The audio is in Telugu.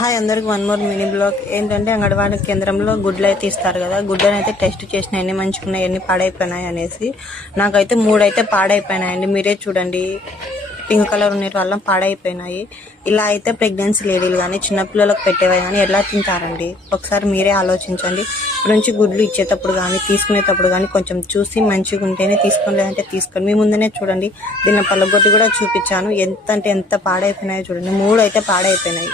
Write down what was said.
హాయ్ అందరికి వన్ మోర్ మినీ బ్లాగ్. ఏంటంటే అంగన్వాడీ కేంద్రంలో గుడ్లు అయితే ఇస్తారు కదా, గుడ్లను అయితే టెస్ట్ చేసిన ఎన్ని మంచుకున్నాయి ఎన్ని పాడైపోయినాయి అనేసి. నాకైతే 3 అయితే పాడైపోయినాయండి. మీరే చూడండి, పింక్ కలర్ ఉన్న వల్ల పాడైపోయినాయి. ఇలా అయితే ప్రెగ్నెన్సీ లేడీలు కానీ చిన్నపిల్లలకు పెట్టేవి కానీ ఎలా తింటారండి? ఒకసారి మీరే ఆలోచించండి. ఇప్పుడు నుంచి గుడ్లు ఇచ్చేటప్పుడు కానీ తీసుకునేటప్పుడు కానీ కొంచెం చూసి మంచిగా ఉంటేనే తీసుకోండి, లేదంటే తీసుకోండి. మీ ముందునే చూడండి, దీని పళ్ళగొట్టి కూడా చూపించాను. ఎంత అంటే ఎంత పాడైపోయినాయో చూడండి. 3 అయితే పాడైపోయినాయి.